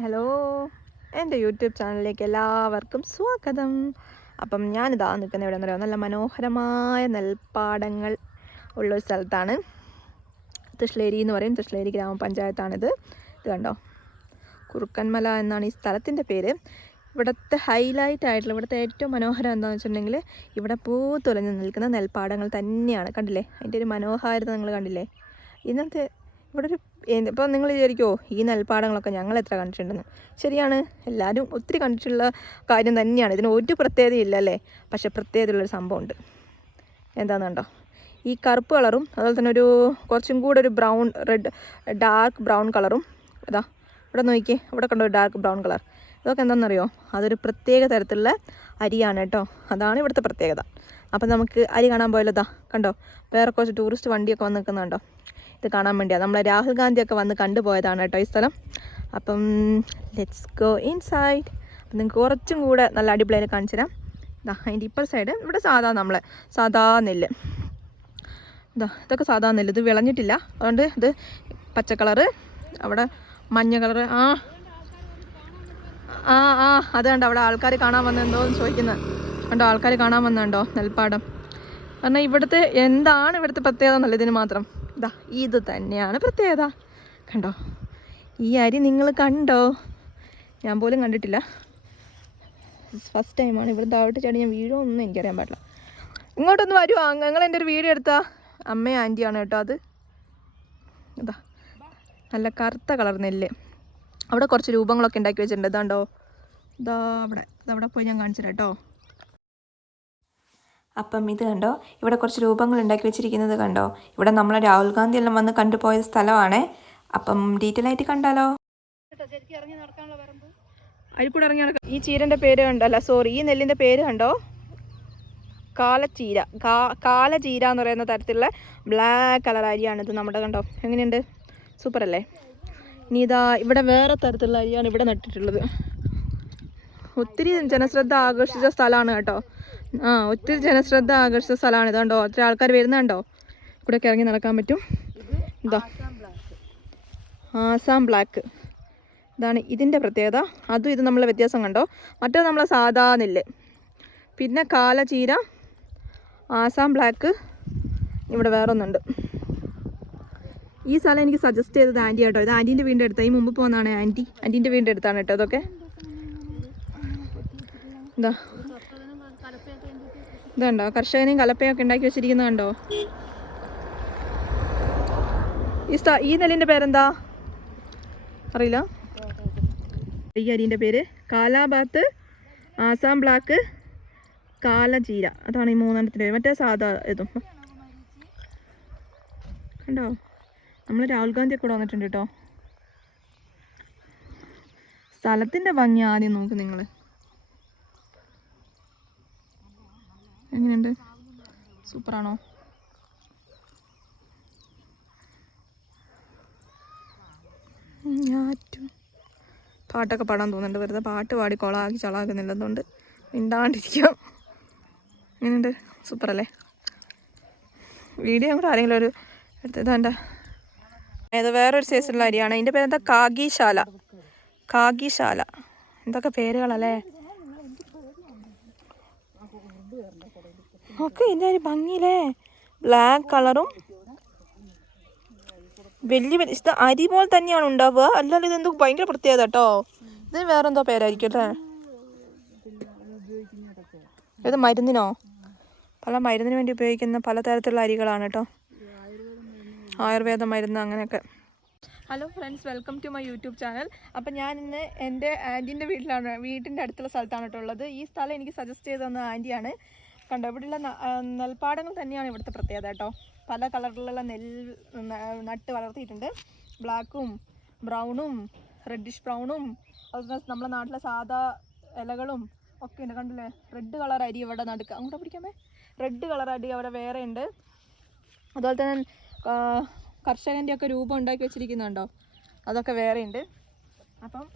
Hello. എന്റെ YouTube ചാനലിലേക്ക് എല്ലാവർക്കും സ്വാഗതം. അപ്പം ഞാനിതാ നിൽക്കുന്ന ഇവിടെ പറയാം നല്ല മനോഹരമായ നെൽപ്പാടങ്ങൾ ഉള്ളൊരു സ്ഥലത്താണ്. തൃശ്ശേരി എന്ന് പറയും. തൃശ്ശേരി ഗ്രാമപഞ്ചായത്താണിത്. ഇത് കണ്ടോ? കുറുക്കൻമല എന്നാണ് ഈ സ്ഥലത്തിന്റെ പേര്. ഇവിടുത്തെ ഹൈലൈറ്റ് ആയിട്ടുള്ള ഇവിടുത്തെ ഏറ്റവും മനോഹരം എന്താണെന്ന് വെച്ചിട്ടുണ്ടെങ്കിൽ ഇവിടെ പൂത്തുലഞ്ഞു നിൽക്കുന്ന നെൽപ്പാടങ്ങൾ തന്നെയാണ്. കണ്ടില്ലേ? അതിന്റെ ഒരു മനോഹാരിത നിങ്ങൾ കണ്ടില്ലേ? ഇന്നത്തെ ഇവിടെ ഒരു ഇപ്പോൾ നിങ്ങൾ വിചാരിക്കുമോ ഈ നെൽപ്പാടങ്ങളൊക്കെ ഞങ്ങൾ എത്ര കണ്ടിട്ടുണ്ടെന്ന്. ശരിയാണ് എല്ലാവരും ഒത്തിരി കണ്ടിട്ടുള്ള കാര്യം തന്നെയാണ്. ഇതിന് ഒരു പ്രത്യേകതയില്ല അല്ലേ പക്ഷേ പ്രത്യേകതയുള്ളൊരു സംഭവമുണ്ട്. എന്താണെന്ന് കണ്ടോ? ഈ കറുപ്പ് കളറും അതുപോലെ തന്നെ ഒരു കുറച്ചും കൂടെ ഒരു ബ്രൗൺ റെഡ് ഡാർക്ക് ബ്രൗൺ കളറും അതാ ഇവിടെ നോക്കിയേ ഇവിടെ കണ്ടോ ഡാർക്ക് ബ്രൗൺ കളർ. ഇതൊക്കെ എന്താണെന്നറിയോ? അതൊരു പ്രത്യേക തരത്തിലുള്ള അരിയാണ് കേട്ടോ. അതാണ് ഇവിടുത്തെ പ്രത്യേകത. അപ്പം നമുക്ക് അരി കാണാൻ പോയല്ലോ ഇതാ കണ്ടോ? വേറെ കുറച്ച് ടൂറിസ്റ്റ് വണ്ടിയൊക്കെ വന്ന് നിൽക്കുന്നുണ്ടോ? ഇത് കാണാൻ വേണ്ടിയാണ് നമ്മളെ രാഹുൽ ഗാന്ധിയൊക്കെ വന്ന് കണ്ടുപോയതാണ് കേട്ടോ ഈ സ്ഥലം. അപ്പം ലെറ്റ്സ് ഗോ ഇൻ സൈഡ് അപ്പം നിങ്ങൾക്ക് കുറച്ചും കൂടെ നല്ല അടിപൊളിയായിട്ട് കാണിച്ചു തരാം. ഇതാ അതിന്റെ ഇപ്പർ സൈഡ് ഇവിടെ സാധാ നമ്മൾ സാധാ നെല്ല്. ഇതാ ഇതൊക്കെ സാധാ നെല്ല്. ഇത് വിളഞ്ഞിട്ടില്ല. അതുകൊണ്ട് ഇത് പച്ച കളറ് അവിടെ മഞ്ഞ കളറ്. ആ ആ ആ അത് കണ്ടോ അവിടെ ആൾക്കാർ കാണാൻ വന്നെന്തോ ചോദിക്കുന്നത് കണ്ടോ ആൾക്കാർ കാണാൻ വന്നുണ്ടോ നെൽപ്പാടം. കാരണം ഇവിടുത്തെ എന്താണ് ഇവിടുത്തെ പ്രത്യേകത എന്നുള്ളതിന് മാത്രം. ഇതാ ഇത് തന്നെയാണ് പ്രത്യേകത. കണ്ടോ? ഈ അരി നിങ്ങൾ കണ്ടോ? ഞാൻ പോലും കണ്ടിട്ടില്ല. ഫസ്റ്റ് ടൈമാണ് ഇവിടെ താഴോട്ട് ചാടി ഞാൻ വീഴുമൊന്നും എനിക്കറിയാൻ പാടില്ല. ഇങ്ങോട്ടൊന്ന് വരുമോ നിങ്ങൾ എന്റെ ഒരു വീഡിയോ എടുത്താ. അമ്മയും ആന്റിയാണ് കേട്ടോ അത്. ഇതാ നല്ല കറുത്ത കളർ നെല്ല്. അവിടെ കുറച്ച് രൂപങ്ങളൊക്കെ ഉണ്ടാക്കി വെച്ചിട്ടുണ്ട്. ഇതാണ്ടോ? ഇതാ അവിടെ. അതവിടെ പോയി ഞാൻ കാണിച്ചു കേട്ടോ. അപ്പം ഇത് കണ്ടോ? ഇവിടെ കുറച്ച് രൂപങ്ങൾ ഉണ്ടാക്കി വെച്ചിരിക്കുന്നത് കണ്ടോ? ഇവിടെ നമ്മൾ രാഹുൽ ഗാന്ധി എല്ലാം വന്ന് കണ്ടുപോയ സ്ഥലമാണ്. അപ്പം ഡീറ്റെയിൽ ആയിട്ട് കണ്ടാലോ? അരിക്കൂടെ ഇറങ്ങി നടക്കാം ഈ ചീരന്റെ പേര് കണ്ടല്ല സോറി ഈ നെല്ലിന്റെ പേര് കണ്ടോ? കാലച്ചീര കാ കാലചീര എന്ന് പറയുന്ന തരത്തിലുള്ള ബ്ലാക്ക് കളർ അരിയാണ് ഇത് നമ്മുടെ കണ്ടോ? എങ്ങനെയുണ്ട്? സൂപ്പർ അല്ലേ ഇനി ഇതാ ഇവിടെ വേറെ തരത്തിലുള്ള അരിയാണ് ഇവിടെ നട്ടിട്ടുള്ളത്. ഒത്തിരി ജനശ്രദ്ധ ആകർഷിച്ച സ്ഥലമാണ് കേട്ടോ. ആ ഒത്തിരി ജനശ്രദ്ധ ആകർഷിച്ച സ്ഥലമാണ്. ഇതുണ്ടോ ഒത്തിരി ആൾക്കാർ വരുന്നുണ്ടോ? ഇവിടെയൊക്കെ ഇറങ്ങി നടക്കാൻ പറ്റും. ഇതാ. ആസാം ബ്ലാക്ക്. ഇതാണ് ഇതിന്റെ പ്രത്യേകത. അതും ഇത് നമ്മളെ വ്യത്യാസം കണ്ടോ? മറ്റേ നമ്മളെ സാധാ നെല്ല്. പിന്നെ കാലചീര ആസാം ബ്ലാക്ക് ഇവിടെ വേറെ ഒന്നുണ്ട് ഈ സ്ഥലം എനിക്ക് സജസ്റ്റ് ചെയ്തത് ആന്റി കേട്ടോ ഇത് ആന്റീന്റെ വീടിന്റെ അടുത്താണ് ഈ മുമ്പ് പോകുന്നതാണ് ആന്റി ആന്റീന്റെ വീടിന്റെ അടുത്താണ് കേട്ടോ ഇതൊക്കെ. എന്താ ഇതുണ്ടോ? കർഷകനെയും കലപ്പയൊക്കെ ഉണ്ടാക്കി വെച്ചിരിക്കുന്നത് കണ്ടോ? ഈ സ്ഥ ഈ പേരെന്താ? അറിയില്ല. ഈ അരിന്റെ പേര് കാലാബാത്ത് ആസാം ബ്ലാക്ക് കാലജീര. അതാണ് ഈ മൂന്നെണ്ണത്തിന്റെ പേര്. മറ്റേ സാധാ ഇതും. കണ്ടോ? നമ്മൾ രാഹുൽ ഗാന്ധി കൂടെ വന്നിട്ടുണ്ട് കേട്ടോ. സ്ഥലത്തിന്റെ ഭംഗി ആദ്യം നോക്ക് നിങ്ങൾ എങ്ങനെയുണ്ട് സൂപ്പറാണോ? ഞാറ്റും. പാട്ടൊക്കെ പാടാൻ തോന്നുന്നുണ്ട്. വെറുതെ പാട്ട് പാടി കൊളാക്കി ചളാക്കുന്നില്ല. മിണ്ടാണ്ടിരിക്കാം. എങ്ങനെയുണ്ട് സൂപ്പറല്ലേ? വീഡിയോ കൂടെ ആരെങ്കിലും ഒരു എടുത്തത് എന്റെ വേറൊരു സൈസുള്ള അരിയാണ്. അതിന്റെ പേരെന്താ? കാഗിശാല. കാഗിശാല. എന്തൊക്കെ പേരുകളല്ലേ? ഒക്കെ ഇതിന്റെ ഒരു ഭംഗിയില്ലേ? ബ്ലാക്ക് കളറും വലിയ വലിയ ഇത് അരി പോലെ തന്നെയാണ് ഉണ്ടാവുക. അല്ലല്ലോ ഇതെന്തോ ഭയങ്കര പ്രത്യേകത കേട്ടോ. ഇത് വേറെന്തോ പേരായിരിക്കും അല്ലേ? ഇത് മരുന്നിനോ? പല മരുന്നിന് വേണ്ടി ഉപയോഗിക്കുന്ന പലതരത്തിലുള്ള അരികളാണ് കേട്ടോ. ആയുർവേദ മരുന്ന് അങ്ങനെയൊക്കെ. Hello friends welcome to my YouTube channel അപ്പം ഞാൻ ഇന്ന് എന്റെ ആന്റീന്റെ വീട്ടിലാണ് വീട്ടിന്റെ അടുത്തുള്ള സ്ഥലത്താണ് കേട്ടോ ഉള്ളത്. ഈ സ്ഥലം എനിക്ക് സജസ്റ്റ് ചെയ്ത് തന്ന ആന്റിയാണ്. കണ്ടോ? ഇവിടെയുള്ള ന- നെൽപ്പാടങ്ങൾ തന്നെയാണ് ഇവിടുത്തെ പ്രത്യേകത കേട്ടോ. പല കളറിലുള്ള നെൽ നട്ട് വളർത്തിയിട്ടുണ്ട്. ബ്ലാക്കും ബ്രൗണും റെഡിഷ് ബ്രൗണും അതുപോലെ നമ്മുടെ നാട്ടിലെ സാധാ ഇലകളും ഒക്കെ ഉണ്ട്. കണ്ടില്ലേ? റെഡ് കളർ അരി ഇവിടെ നടുക്കുക അങ്ങോട്ട് പിടിക്കാമേ? റെഡ് കളർ അരി അവിടെ വേറെ ഉണ്ട്. അതുപോലെ തന്നെ കർഷകന്റെ ഒക്കെ രൂപം ഉണ്ടാക്കി വെച്ചിരിക്കുന്നുണ്ടോ? അതൊക്കെ വേറെ ഉണ്ട്. അപ്പം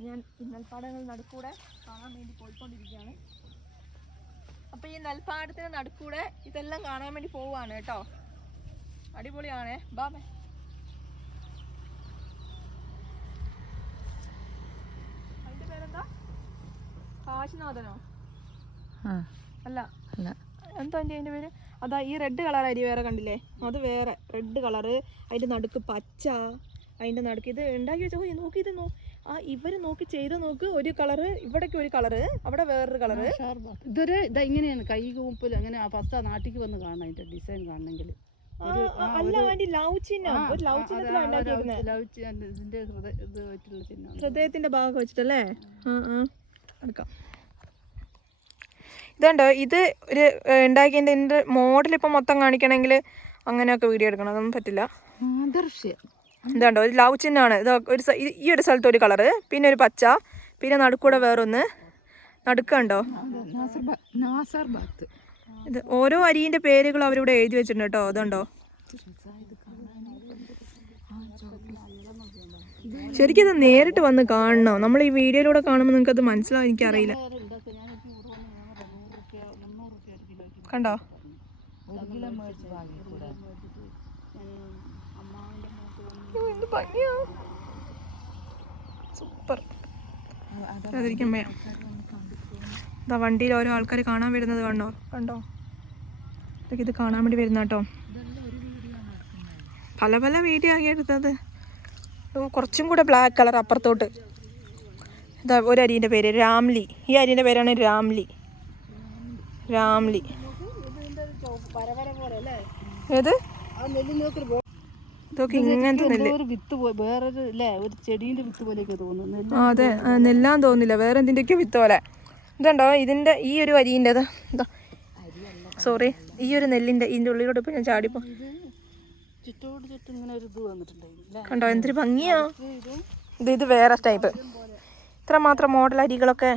ഞാൻ നെൽപ്പാടങ്ങൾ നടുക്കൂടെ കാണാൻ വേണ്ടി പോയിക്കൊണ്ടിരിക്കുകയാണ്. അപ്പൊ ഈ നെൽപ്പാടത്തിന് നടുക്കൂടെ ഇതെല്ലാം കാണാൻ വേണ്ടി പോവാണ് കേട്ടോ. അടിപൊളിയാണേ. ബാബേ അതിന്റെ പേരെന്താ? കാശിനാഥനോ? അല്ല. അല്ല. എന്താ എന്റെ അതിന്റെ പേര്? അതാ ഈ റെഡ് കളർ അരി വേറെ കണ്ടില്ലേ? അത് വേറെ. റെഡ് കളറ് അതിന്റെ നടുക്ക് പച്ച. അതിന്റെ നടുക്ക് ഇത് ഉണ്ടാക്കി വെച്ചോ? നോക്കി ഇത് നോക്കി ആ ഇവർ നോക്കി ചെയ്ത് നോക്ക് ഒരു കളറ് ഇവിടേക്ക് ഒരു കളറ് അവിടെ വേറൊരു കളറ് ഇതൊരു ഇതാ ഇങ്ങനെയാണ് കൈ കൂപ്പിൽ അങ്ങനെ ഫസ്റ്റ് ആ നാട്ടിക്ക് വന്ന് കാണണം അതിന്റെ ഡിസൈൻ കാണണമെങ്കിൽ അല്ല ലവ് ചിഹ്നം. ലവ് ചിഹ്നത്തിലാണ് ഹൃദയത്തിന്റെ ഭാഗം വെച്ചിട്ടല്ലേ. എടുക്കാം ഇതുണ്ടോ? ഇത് ഒരു ഉണ്ടാക്കിയതിന്റെ ഇതിന്റെ മോഡൽ ഇപ്പം മൊത്തം കാണിക്കണമെങ്കിൽ അങ്ങനെയൊക്കെ വീഡിയോ എടുക്കണം. അതൊന്നും പറ്റില്ല. ആദർശ്യം ഇതുണ്ടോ? ഒരു ലവ് ചിഹ്നമാണ്. ഇത് ഒരു ഈ ഒരു സ്ഥലത്ത് ഒരു കളറ് പിന്നെ ഒരു പച്ച പിന്നെ നടുക്കൂടെ വേറൊന്ന് നടുക്കുണ്ടോ? ഇത് ഓരോ അരിയിന്റെ പേരുകൾ അവരിവിടെ എഴുതി വെച്ചിട്ടുണ്ട് കേട്ടോ. അതുണ്ടോ? ശരിക്കും ഇത് നേരിട്ട് വന്ന് കാണണം? നമ്മൾ ഈ വീഡിയോയിലൂടെ കാണുമ്പോൾ നിങ്ങൾക്ക് അത് മനസ്സിലാവും എനിക്കറിയില്ല. കണ്ടോ ഒരു കിലോ മേടിച്ച് വാങ്ങിക്കൂടെ അയ്യോ, എന്ത് ഭംഗിയാ സൂപ്പർ. ഇതാ വണ്ടിയിൽ ഓരോ ആൾക്കാർ കാണാൻ വരുന്നത് കണ്ടോ? കണ്ടോ? ഇതൊക്കെ ഇത് കാണാൻ വേണ്ടി വരുന്ന കേട്ടോ. പല പല വീഡിയോ ആക്കി എടുത്തത്. കുറച്ചും കൂടെ ബ്ലാക്ക് കളർ അപ്പുറത്തോട്ട്. ഇതാ ഒരു അരിന്റെ പേര് രാംലി. ഈ അരിന്റെ പേരാണ് രാംലി. രാംലി. ഏത്? ഇതൊക്കെ ഇങ്ങനത്തെ നെല്ല് ഒരു വിത്ത് പോലെ വേറൊരു അല്ലേ ഒരു ചെടീന്റെ വിത്ത് പോലെയൊക്കെ തോന്നുന്നു. നെല്ല് ആ അതെ. നെല്ലാന്ന് നെല്ലാൻ തോന്നില്ല വേറെ എന്തിന്റെയൊക്കെ വിത്ത് പോലെ. ഇതുണ്ടോ? ഇതിന്റെ ഈ ഒരു അരിന്റെ ഇതാ. സോറി ഈ ഒരു നെല്ലിന്റെ ഇതിന്റെ ഉള്ളിലോട്ട് ഇപ്പോൾ ഞാൻ ചാടിപ്പോ കണ്ടോ? എന്തൊരു ഭംഗിയോ. ഇത് ഇത് വേറെ ടൈപ്പ്. ഇത്ര മാത്രം മോഡൽ അരികളൊക്കെ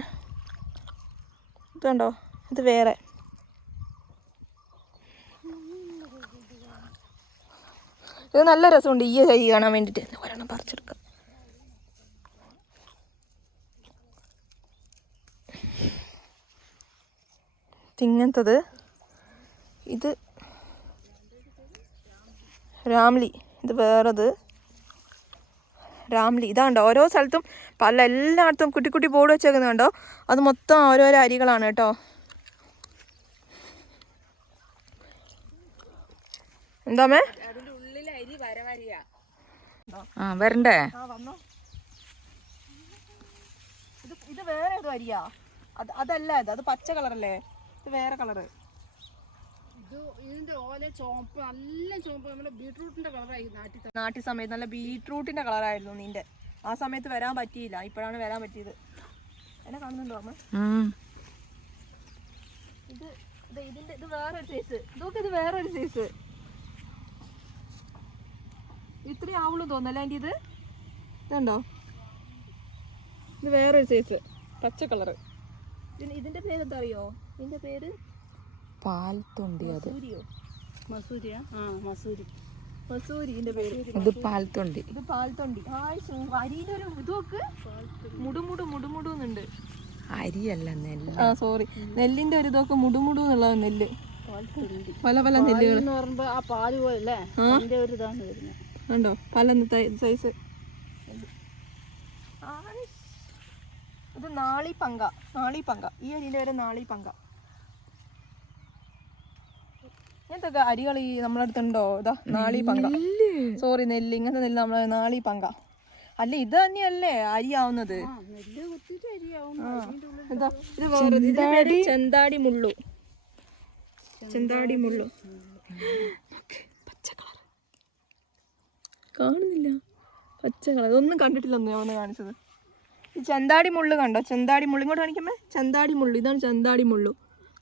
ഇതുണ്ടോ? ഇത് വേറെ. ഇത് നല്ല രസമുണ്ട്. ഈ അരി കാണാൻ വേണ്ടിയിട്ട് ഒരെണ്ണം പറിച്ചെടുക്കാം. ഇങ്ങനത്തത്. ഇത് രാംലി. ഇത് വേറത്. രാംലി. ഇതാണ്ടോ? ഓരോ സ്ഥലത്തും പല എല്ലായിടത്തും കുട്ടി കുട്ടി ബോർഡ് വെച്ചേക്കുന്നത് കണ്ടോ? അത് മൊത്തം ഓരോരോ അരികളാണ് കേട്ടോ. എന്താമേ ആ വരണ്ടേ? ആ വന്നോ. ഇത് ഇത് വേറെ ഏത് അരിയാ അത് അതല്ല ഇത്. അത് പച്ച കളറല്ലേ? ഇത് വേറെ കളറ്. നാട്ടി സമയത്ത് നല്ല ബീട്രൂട്ടിന്റെ കളറായിരുന്നു നിന്റെ. ആ സമയത്ത് വരാൻ പറ്റിയില്ല. ഇപ്പോഴാണ് വരാൻ പറ്റിയത്. എന്നെ കാണുന്നുണ്ടോ അമ്മ? ഇത് ഇത് ഇതിന്റെ ഇത് വേറൊരു സൈസ് ഇതൊക്കെ ഇത് വേറൊരു സൈസ് ഇത്രയും ആവുള്ളൂ തോന്നല്ലേ അതിന്റെ ഇത്? ഇതുണ്ടോ ഇത് വേറൊരു സൈസ് പച്ച കളറ് ഇതിന്റെ പേര് എന്താ അറിയോ ഇതിന്റെ പേര് പാൽത്തുണ്ടി അത്. മസൂരിയാ? ആ മസൂരി. മസൂരി ഇതിന്റെ പേര്. ഇത് പാൽ ഇത് പാൽത്തൊണ്ടി. ഒരു ഇതൊക്കെ മുടുമുടു അരിയല്ല നെല്ല്. ആ സോറി നെല്ലിന്റെ ഒരു ഇതൊക്കെ മുടുമുടു എന്നുള്ള നെല്ല്. പല പല നെല്ലുകൾ ആ പാൽ പോലെ അല്ലേ? ഒരു ഇതാണ് വരുന്നത്. ഉണ്ടോ പല സൈസ് ഇത് നാളി പങ്ക. നാളി പങ്ക. ഈ അരിന്റെ പേര് നാളി പങ്ക. ഇങ്ങനത്തെ അരികൾ ഈ നമ്മളെ അടുത്തുണ്ടോ ഇതാ നാളി പങ്ക. സോറി നെല്ല്. ഇങ്ങനത്തെ നെല്ല് നമ്മളെ നാളി പങ്ക. അല്ല ഇത് തന്നെയല്ലേ അരിയാവുന്നത്? ചെന്താടി. മുള്ളു. ചെന്താടി മുള്ളു. കാണുന്നില്ല. പച്ച കളർ ഇതൊന്നും കണ്ടിട്ടില്ലെന്ന് ഞാൻ ഒന്ന് കാണിച്ചത്? ഈ ചന്താടി മുള്ളു കണ്ടോ? ചന്താടി മുള്ളു. ഇങ്ങോട്ട് കാണിക്കുമ്പോ ചന്താടി മുള്ളു. ഇതാണ് ചന്താടി മുള്ളു.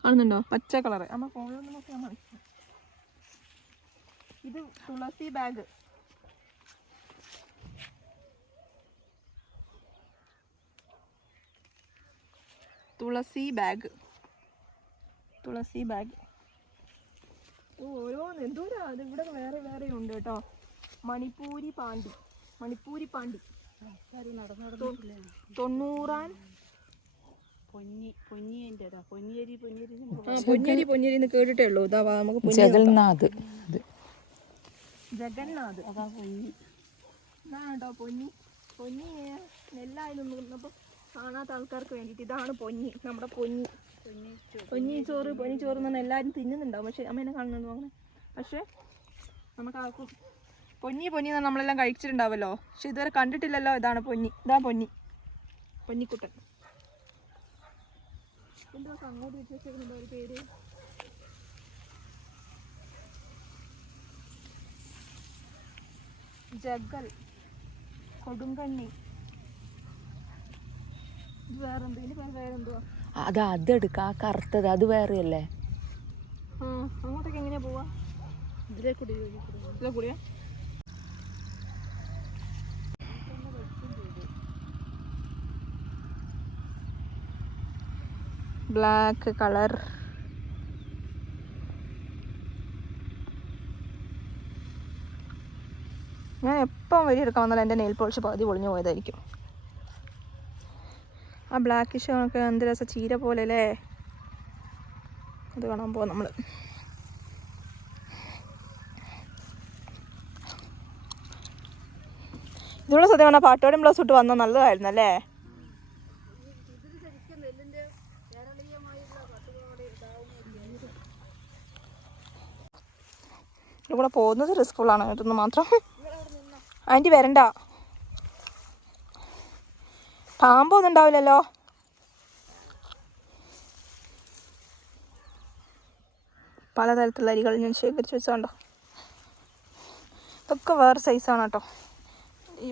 കാണുന്നുണ്ടോ? പച്ച കളർ അമ്മ ഫോണിലൊന്നും കാണിക്കാം ഇത് തുളസി ബാഗ്. തുളസി ബാഗ്. തുളസി ബാഗ്. ഓരോന്ന്. എന്തോരാ? അത് ഇവിടെ വേറെ വേറെ ഉണ്ട് കേട്ടോ. മണിപ്പൂരി പാണ്ടി മണിപ്പൂരി പാണ്ടി തൊണ്ണൂറാൻ പൊന്നി പൊന്നിയന്റെ പൊന്നിയരി പൊന്നിയരി ആ പൊന്നരി പൊന്നരി എന്ന് കേട്ടിട്ടേ ഉള്ളൂ. ഇതാ നമുക്ക് പൊന്നി ജഗന്നാഥ്. ജഗന്നാഥ്. അതാ പൊന്നി. ഇതാണ് കേട്ടോ പൊന്നി? പൊന്നി നെല്ലായാലും നിന്നപ്പോൾ കാണാത്ത ആൾക്കാർക്ക് വേണ്ടിയിട്ട് ഇതാണ് പൊന്നി. നമ്മുടെ പൊന്നി. പൊന്നി ചോറ്. പൊന്നി ചോറ് എന്ന് എല്ലാവരും തിന്നുന്നുണ്ടാവും. പക്ഷെ അമ്മേനെ കാണുന്നുണ്ടോ അങ്ങനെ? പക്ഷെ നമുക്ക് ആർക്കും പൊന്നി പൊന്നി എന്ന് നമ്മളെല്ലാം കഴിച്ചിട്ടുണ്ടാവല്ലോ. പക്ഷെ ഇതുവരെ കണ്ടിട്ടില്ലല്ലോ ഇതാണ് പൊന്നി. ഇതാ പൊന്നി. പൊന്നിക്കുട്ടൻ. എന്തോ അങ്ങോട്ട് വെച്ചിട്ടുണ്ടോ ഒരു പേര്? ജഗൽ. കൊടുങ്കണ്ണി. വേറെന്തോ ഇനി അത് അതെടുക്ക ആ കറുത്തത് അത് വേറെയല്ലേ? അങ്ങോട്ടേക്ക് എങ്ങനെയാ പോവാ? ഇതിലേ കൂടി ഇതിലേ കൂടി. ഇതിലെ കൂടിയാ ബ്ലാക്ക് കളർ ഞാൻ എപ്പം വഴി എടുക്കാൻ വന്നാലും എന്റെ നെയിൽ പോളിഷ് പകുതി പൊളിഞ്ഞു പോയതായിരിക്കും. ആ ബ്ലാക്ക് ഒക്കെ എന്ത് രസം ചീര പോലെ അല്ലേ അത് കാണാൻ പോവാം നമ്മൾ ഇതിവിടെ സത്യം പറഞ്ഞാൽ പാട്ടോടും ബ്ലൗസ് ഇട്ട് വന്നാൽ നല്ലതായിരുന്നു അല്ലേ ഇതിൽ ശരിക്കും നെല്ലിന്റെ കേരളീയമായിട്ടുള്ള പട്ടുകളോടെ ഇതാവുന്ന ഇതിൽ കൂടെ പോകുന്നത് റിസ്ക്കുള്ളാണ് കേട്ടെന്ന് മാത്രം. ആന്റി വരണ്ട. പാമ്പൊന്നും ഉണ്ടാവില്ലല്ലോ. പലതരത്തിലുള്ള അരികൾ ഞാൻ ശേഖരിച്ച് വെച്ചോണ്ടോ? ഇതൊക്കെ വേറെ സൈസാണ് കേട്ടോ.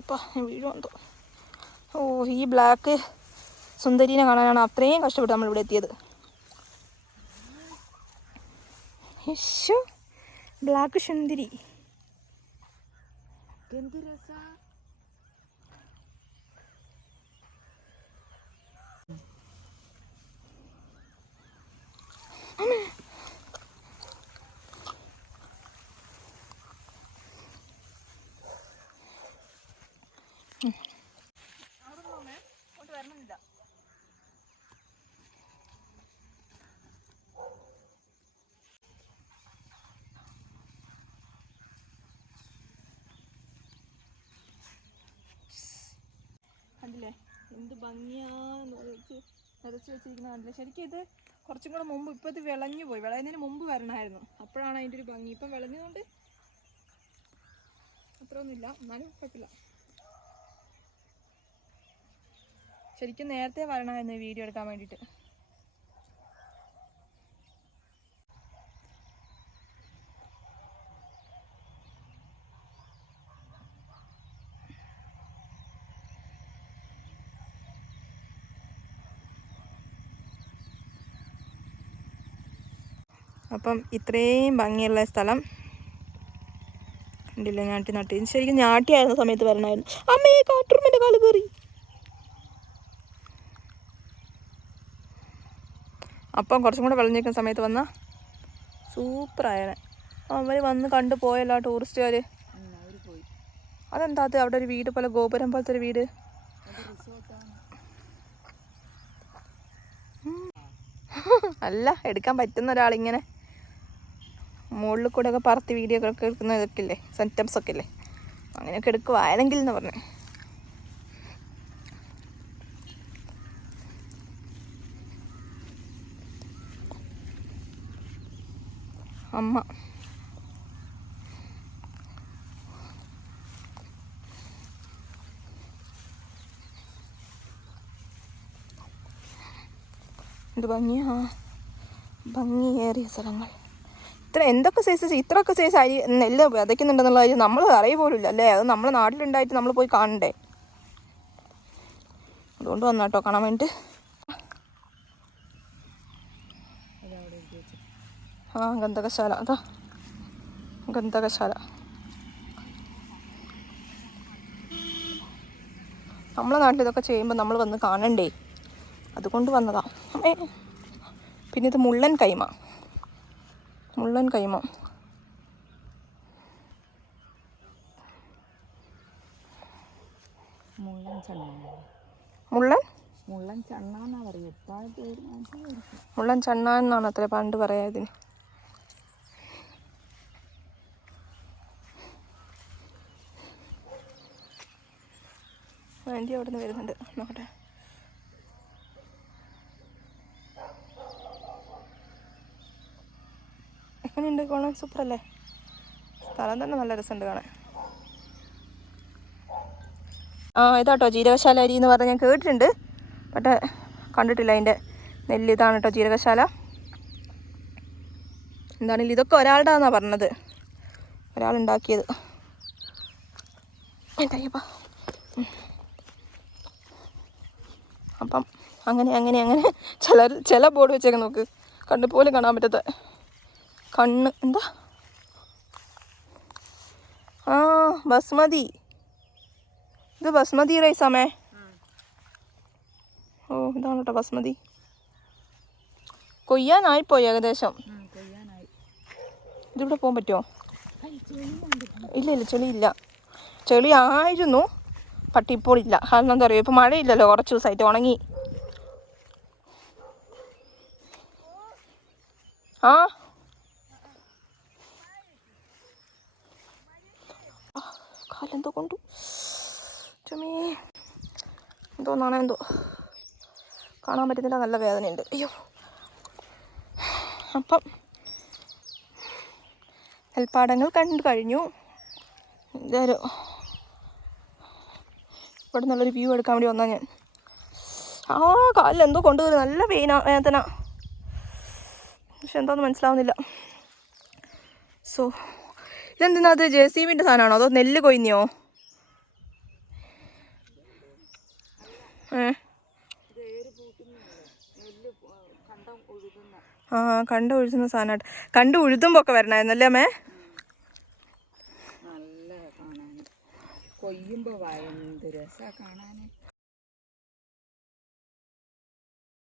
ഇപ്പോൾ വീഴുമെന്തോ ഓ ഈ ബ്ലാക്ക് സുന്ദരീനെ കാണാനാണ് അത്രയും കഷ്ടപ്പെട്ട് നമ്മളിവിടെ എത്തിയത്. യേശോ ബ്ലാക്ക് ശുന്തിരി എന്ത് രസാ? എന്ത് ഭംഗിയാന്ന് വെച്ച് നിറച്ച് വെച്ചിരിക്കുന്ന കണ്ടില്ലേ? ശരിക്കും ഇത് കുറച്ചും കൂടെ മുമ്പ് ഇപ്പം ഇത് വിളഞ്ഞു പോയി. വിളയുന്നതിന് മുമ്പ് വരണമായിരുന്നു അപ്പോഴാണ് അതിന്റെ ഒരു ഭംഗി. ഇപ്പം വിളഞ്ഞതുകൊണ്ട് അത്രയൊന്നുമില്ല. എന്നാലും കുഴപ്പമില്ല. ശരിക്കും നേരത്തെ വരണമായിരുന്നു വീഡിയോ എടുക്കാൻ വേണ്ടിയിട്ട്. അപ്പം ഇത്രയും ഭംഗിയുള്ള സ്ഥലം. കണ്ടില്ല ഞാട്ടി നട്ടി. ശരിക്കും ഞാട്ടിയായിരുന്ന സമയത്ത് വരണമായിരുന്നു. അമ്മേ കാട്ടുറുമ്പിന്റെ കാൽ കയറി. അപ്പം കുറച്ചും കൂടെ വെള്ളം നിൽക്കുന്ന സമയത്ത് വന്ന സൂപ്പറായനെ അവർ വന്ന് കണ്ടു പോയല്ലോ ടൂറിസ്റ്റുകാർ അതെന്താ അത്? അവിടെ ഒരു വീട് പോലെ ഗോപുരം പോലത്തെ ഒരു വീട്. അല്ല എടുക്കാൻ പറ്റുന്ന ഒരാളിങ്ങനെ. മുകളിൽ കൂടെ ഒക്കെ പറത്തി വീഡിയോകളൊക്കെ എടുക്കുന്ന ഇതൊക്കെ ഇല്ലേ സെറ്റപ്സ് ഒക്കെ ഇല്ലേ അങ്ങനെയൊക്കെ എടുക്കുവായിരുന്നെങ്കിൽ എന്ന് പറഞ്ഞു. അമ്മ. എന്ത് ഭംഗിയാ? ഭംഗിയേറിയ സ്ഥലങ്ങൾ. ഇത്ര എന്തൊക്കെ സൈസ് ഇത്രയൊക്കെ സൈസ് അരി നെല്ല് വിതയ്ക്കുന്നുണ്ടെന്നുള്ള കാര്യം നമ്മൾ അറിയ പോലുമില്ല അല്ലേ? അത് നമ്മുടെ നാട്ടിലുണ്ടായിട്ട് നമ്മൾ പോയി കാണണ്ടേ? അതുകൊണ്ട് വന്നു കേട്ടോ കാണാൻ വേണ്ടിയിട്ട് ആ ഗന്ധകശാല അതാ ഗന്ധകശാല. നമ്മളെ നാട്ടിൽ ഇതൊക്കെ ചെയ്യുമ്പോൾ നമ്മൾ വന്ന് കാണണ്ടേ? അതുകൊണ്ട് വന്നതാ. പിന്നെ ഇത് മുള്ളൻ കൈമ. മുള്ളൻ കൈമ. മുള്ളൻ ചണ്ണ. മുള്ളൻ? മുള്ളൻ ചണ്ണ എന്നാ പറയുക മുള്ളൻ എന്നാണ് അത്ര പണ്ട് പറയാ ഇതിന്. വേണ്ടി അവിടെ നിന്ന് വരുന്നുണ്ട്. നോക്കട്ടെ. അങ്ങനെയുണ്ട് കാണാൻ സൂപ്പറല്ലേ? സ്ഥലം തന്നെ നല്ല രസമുണ്ട് കാണാൻ. ആ ഇതാട്ടോ ജീരകശാല അരി എന്ന് പറഞ്ഞ് ഞാൻ കേട്ടിട്ടുണ്ട്. പക്ഷേ കണ്ടിട്ടില്ല അതിന്റെ നെല്ല് ഇതാണ് കേട്ടോ ജീരകശാല. എന്താണെങ്കിലും ഇതൊക്കെ ഒരാളുടെ എന്നാണ് പറഞ്ഞത്. ഒരാളുണ്ടാക്കിയത്. അപ്പം അങ്ങനെ അങ്ങനെ അങ്ങനെ ചില ചില ബോർഡ് വെച്ചേക്ക് നോക്ക്. കണ്ടുപോലും കാണാൻ പറ്റാത്ത കണ്ണ്. എന്താ? ആ ബസ്മതി. ഇത് ബസ്മതി റൈസാമേ ഓ ഇതാണ് കേട്ടോ ബസ്മതി. കൊയ്യാനായിപ്പോയി ഏകദേശം. ഇതിവിടെ പോകാൻ പറ്റുമോ ഇല്ല ഇല്ല ചെളിയില്ല. ചെളി ആയിരുന്നു. പട്ടി ഇപ്പോൾ ഇല്ല. കാരണം എന്താ പറയുക ഇപ്പോൾ മഴയില്ലല്ലോ. കുറച്ച് ദിവസമായിട്ട് ഉണങ്ങി. ആ, കാലെന്തോ കൊണ്ടു. ചുമേ. എന്തോന്നാണ് എന്തോ. കാണാൻ പറ്റുന്നില്ല നല്ല വേദനയുണ്ട്. അയ്യോ. അപ്പം നെൽപ്പാടങ്ങൾ കണ്ടു കഴിഞ്ഞു. ഇതൊരു ഇവിടെ നിന്നുള്ളൊരു വ്യൂ എടുക്കാൻ വേണ്ടി വന്നാൽ ഞാൻ. ആ കാലിൽ എന്തോ കൊണ്ടുവരും നല്ല പെയിന വേദന. പക്ഷെ എന്താന്ന് മനസ്സിലാവുന്നില്ല. സോ ഇതെന്തിനാ അത് ജെ സി ബിന്റെ സാധനമാണോ? അതോ നെല്ല് കൊയ്ഞ്ഞോ? ആ കണ്ട ഒഴുതുന്ന സാധനമായിട്ട്. കണ്ട് ഉഴുതുമ്പോൾ ഒക്കെ വരണമായിരുന്നല്ലേ അമ്മേ? കാണാൻ. കൊയ്യുമ്പോ ഭയങ്കര രസാ കാണാന്